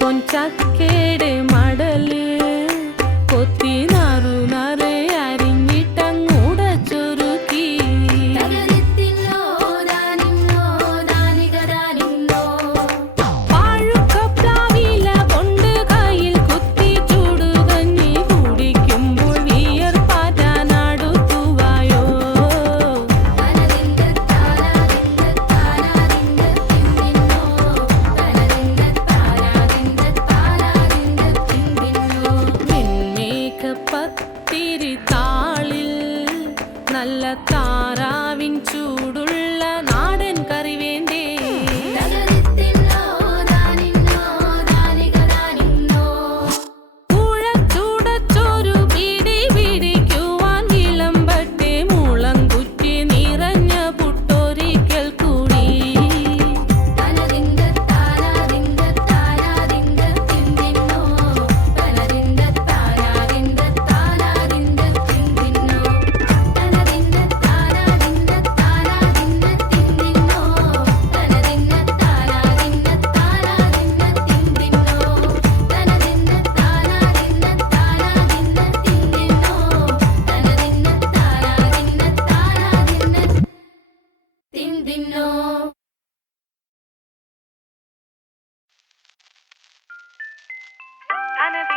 ಪೊಂಚ ಕೇಡೆ ಮಾಡಲಿ. honest.